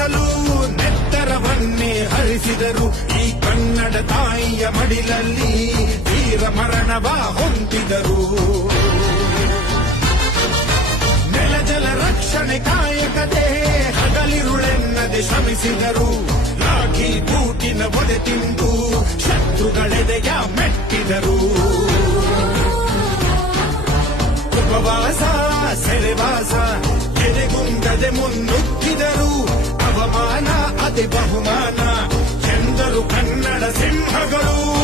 ಉಳಿಸಲು ನೆತ್ತರವನ್ನೇ ಹರಿಸಿದರು. ಈ ಕನ್ನಡ ತಾಯಿಯ ಮಡಿಲಲ್ಲಿ ವೀರ ಮರಣವ ಹೊಂದಿದರು. ನೆಲಜಲ ರಕ್ಷಣೆ ಕಾಯಕತೆ ಹಗಲಿರುಳೆನ್ನದೆ ಶ್ರಮಿಸಿದರು. ಲಾಠಿ ಬೂಟಿನ ಒದೆ ತಿಂದು ಶತ್ರುಗಳೆದೆಯ ಮೆಟ್ಟಿದರು. ಉಪವಾಸ ಸೆರೆವಾಸ ಎದೆಗುಂದದೆ ಮುನ್ನುಗ್ಗಿದರು. ಅವಮಾನ ಅತಿ ಬಹುಮಾನ ಎಂದರು ಕನ್ನಡ ಸಿಂಹಗಳು.